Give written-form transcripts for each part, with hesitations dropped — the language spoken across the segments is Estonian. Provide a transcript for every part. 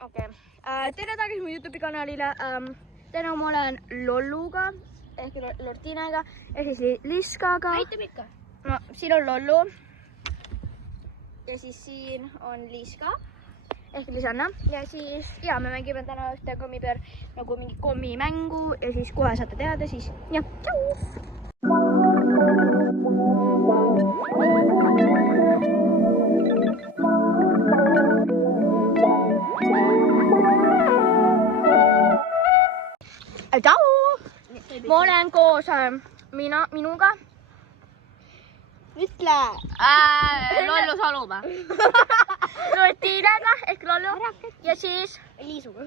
Okei. Tere tagasi mu YouTube'i kanalile. Täna ma olen Lolluga ehk Lortinaga ja siis Liskaga. Aitab ikka. No, siin on Lollu ja siis siin on Liska ehk Lisanna ja siis me mängime täna ühte kommi peal nagu mingi kommimängu ja siis kohe saate teada siis ja tšau! Tšau! Ma olen koos minuga. Ütle! Lollu Salumäe. Lortinaga ehk Lollu ja siis Liisuga.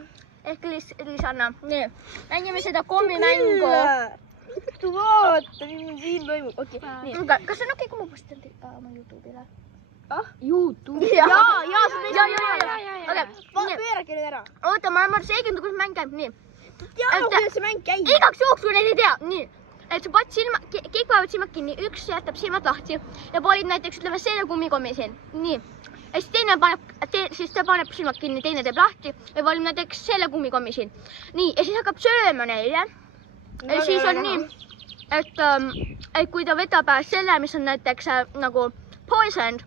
ehk Lisanna. Nii, mängime seda kommimängu. Vittu vaata, mis mul siin toimub. Okei, nii. Kas on okei, kui ma postan oma YouTube'ile? YouTube? Jaa. Pöörake nüüd ära. Oota, ma seegi, kuidas mäng käib. Nii. Teame, kuidas see mäng käib. Igaks juhuks, kui neid ei tea. Nii. Et sa paned kõik panevad silmad kinni, üks jätab silmad lahti ja valib näiteks, ütleme, selle kummikommi siin. Nii. Ja siis teine paneb, siis ta paneb silmad kinni, teine teeb lahti ja valib näiteks selle kummikommi siin. Nii, ja siis hakkab sööma neile. Ja siis on nii, et kui ta võtab selle, mis on näiteks nagu poisoned,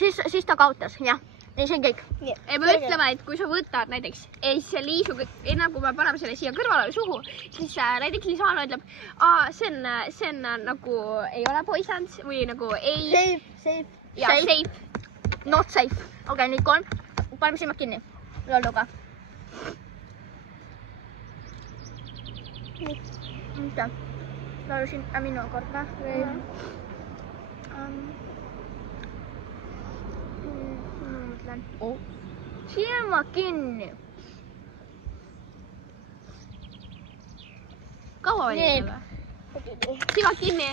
siis ta kaotas, jah. Nii, see on kõik. Ei, me ütleme, et kui sa võtad näiteks see Liisu, enne kui me paneme selle siia kõrvale suhu, siis näiteks Liisana ütleb, see on nagu ei ole poisand või nagu ei... Safe. Ja, safe. Not safe. Okei, nüüd 3. Paneme silmad kinni. Lolluga. Mida? Lollu siin minu kord või? Silmad kinni. Kaua oli Nii. või? Silmad kinni.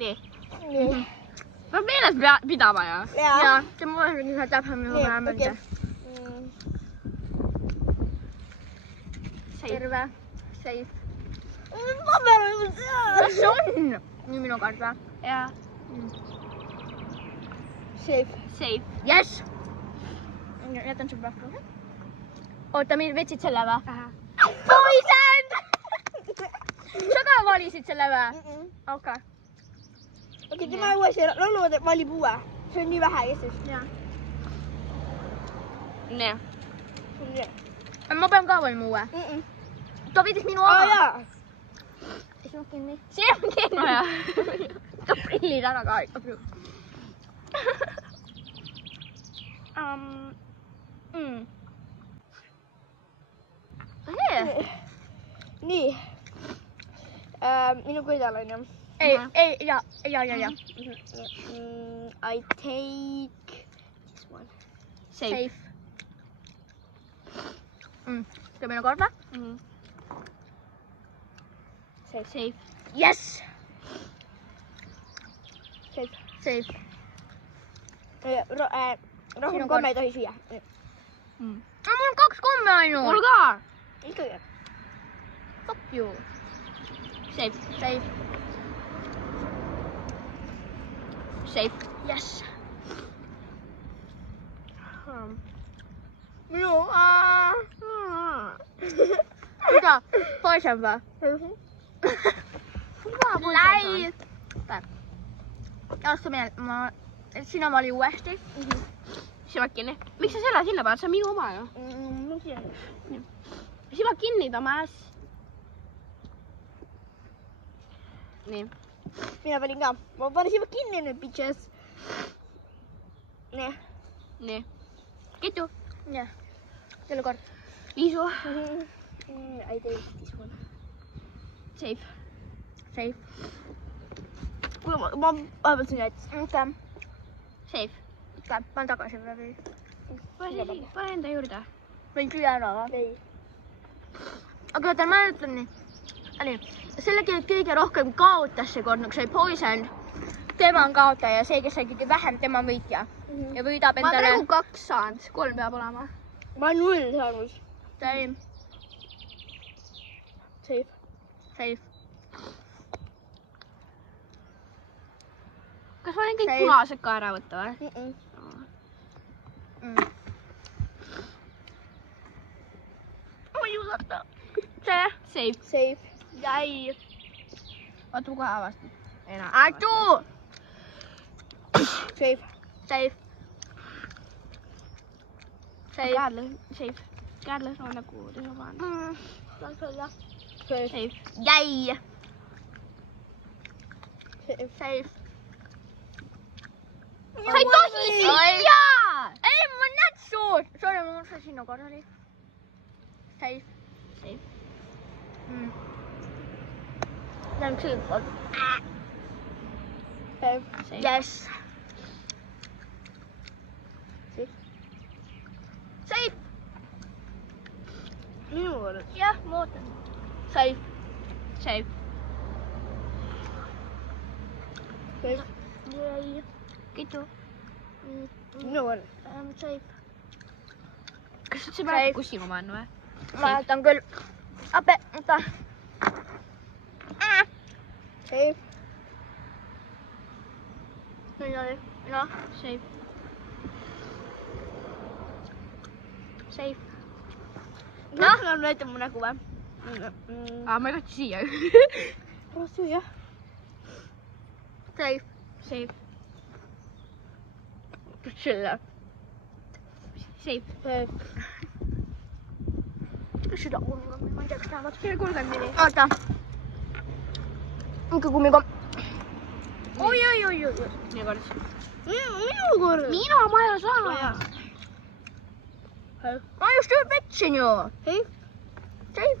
Nii. Peab meeles pidama ja. Jaa, see mul on ühe täpsemini vaja mõelda. Terve. Safe. Kas on? Nii minu kord või? Jaa. Safe. Yes! Jätan sul praegu. Oota, meil võtsid selle või? Poisand! Sa ka valisid selle või? Okei. Okei, tema uuesti Lollu valib uue. See on nii vähe, kes siis? Jaa. Nii. Ma pean ka valima uue. Ta võitis minu oma. Jaa. Silmad kinni. Silmad kinni. Ka prillid ära ka. Nii. Minu kõidal on ju. Ei, ja. I take this one. Safe. Ka minu kord või? Safe. Yes! Safe. Rohkem komme ei tohi süüa. Mul on 2 komme ainult. Mul ka. Ikkagi. Fuck you. Safe. Yes. Minu. Mida? Poisand või? Läi! Aasta meelde, sina vali uuesti. Silmad kinni. Miks sa selle sinna paned? See on minu oma ju. Silmad kinni, Tomas. Nii. Mina panin ka. Ma panin silmad kinni nüüd, bitches. Nii. Kitu. Jah. Selle kord. Liisu. I take this one. Safe. Kuule, ma vahepeal siin jätsin. Okei. Safe. Panen tagasi või? Pane enda juurde. Võin küll ära või? Ei. Aga oota, ma ütlen nii. Selle kõige rohkem kaotas see kord, nagu sai poison. Tema on kaotaja, see, kes sai kõige vähem, tema on võitja. Ja võidab endale... Ma praegu 2 saanud, 3 peab olema. Ma 0 saanud. Safe. Kas ma võin kõik punased ka ära võtta või? ma ei usata. Safe. Safe. Jäi. Oota, ma kohe avastan. Atu. Safe. Safe. Safe. Safe. Käärles on nagu teisavaan. Safe. Safe. Jäi. Safe. Safe. Sa ei tohi siia! Ei, ma näed suud. Sorry, ma mõtlesin sinna korrali. Safe. Safe. Lähen sealtpoolt. Safe. Safe. Yes. Safe. Minu kord. Jah, ma ootan. Safe. Safe. Safe. Jäi. Kitu. Minu kord. Safe. Kas sa praegu kussi oma on või? Ma jätan küll. Ape, oota. Safe. Nüüd oli. Noh, Safe. safe. Noh, näitab mu nägu või? Ma ei tahtnud siia. Rasu jah. Safe. Safe. Selle. Safe. Safe. Seda kummikommi, ma ei tea, kas lähevad. Kelle kord on nimi? Oota. Ikka kummikommi. Oi. Minu kord. Minu kord. Mina ma ei saa. Ma just petsin ju. Safe. Safe.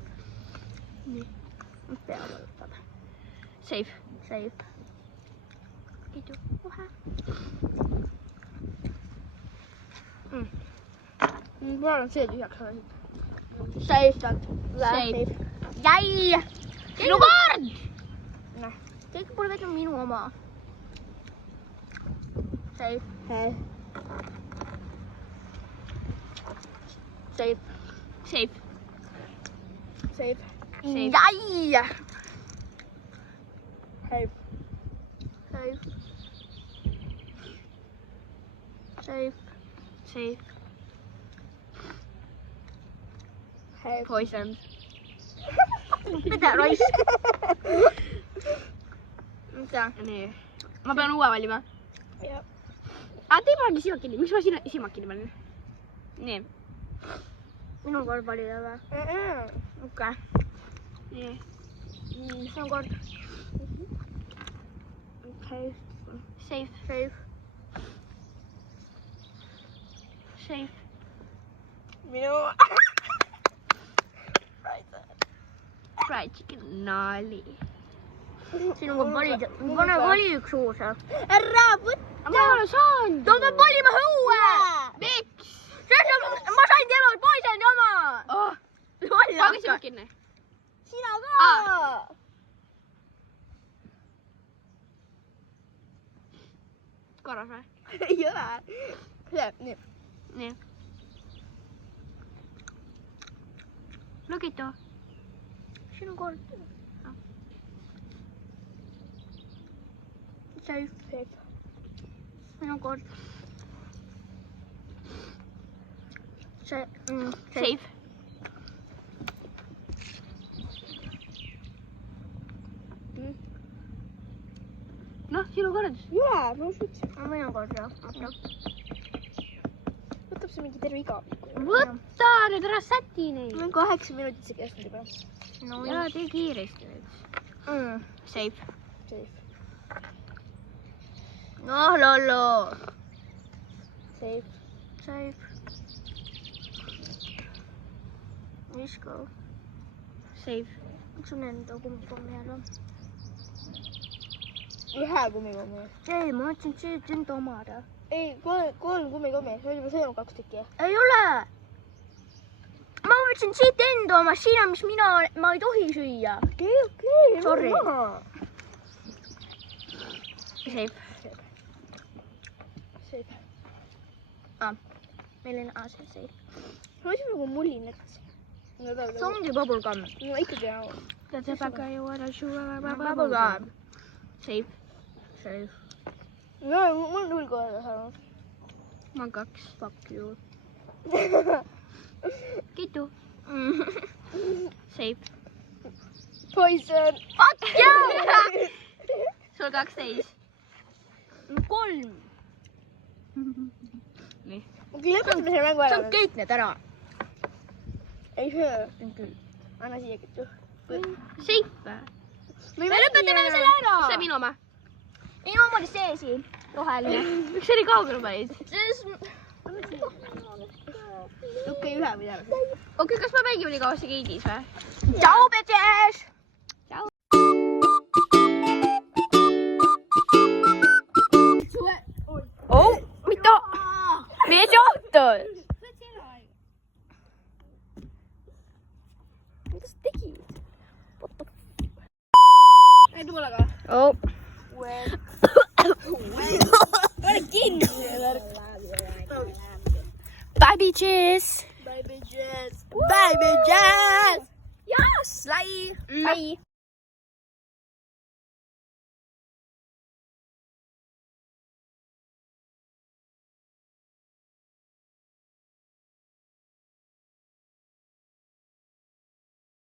Nii. Pea valutab. Safe. Safe. Kiitu. Kohe. Ma arvan, see tühjaks on. Safe. Safe. Jäi. Minu kord! Kõik pole väike minu oma. Safe. Safe. Safe. Safe. Safe. Jäi. Safe. Safe. Safe. Safe. Safe. Poison. Mida raisk? Mida? Nii. Ma pean uue valima. Jah. Tee palungi silmad kinni. Miks ma silmad kinni panen? Nii. Minu kord valida või? Okei. Nii. Sinu kord. Okei. Safe. Safe. Safe. Minu. Fried chicken nali. Sinu kord valida. Pane vali üks uus. Ära võtta. Ma ei ole saanud. Ta peab valima õue. Miks? Ma sain temalt poisendi oma. Pange silmad kinni. Sina ka. Korras või? Ei ole. Nii. Nii. Lugito. Sinu kord. Safe. Safe. Minu kord. Safe. Noh, sinu kord. Jaa, ma usutsin. Minu kord jah. Võtab see mingi terve igaviku. Võta nüüd ära säti neid. 8 minutit see kestnud juba. No, Jaa, tee kiiresti nüüd. Safe. Safe. noh, lollo. Safe. Safe. Let's go. Safe. Miks sul enda kummikommi all on? Ühe kummikommi. Ei, ma mõtlesin, et see on enda omada. Ei, 3 kummikommi. See oli juba söönud 2 tükki. Ei ole. Ma võtsin siit enda oma, siin on, mis ma ei tohi süüa. Okei. Sorry. Safe. Safe. Milline see safe? Ma mõtlesin nagu mullinets. See ongi bubblegum. No ikkagi jah. That's a bugger you wanna chew on my Bubblegum. Safe. Safe. No, mul on 0 korda saanud. ma 2. Fuck you. Kitu. Safe. Poison. Fuck you. sul 12. 3. okei, lõpetame selle mängu ära. Saab kõik need ära. ei söö. anna siia kitu. Safe. Me lõpetame selle ära. see on minu oma. minu oma oli see siin. Roheline. miks sa nii kaugele panid? okei, ühe või ära. okei, kas me mängime nii kaua see geidis või? Ciao, bitches. Oh, mitä? Mitä johtuu? Mitä sä tekit? ei tule ka. Oh. ole kinni. Bye, bitches. Bye, bitches. Bye, bitches. Yes, bye. Bye.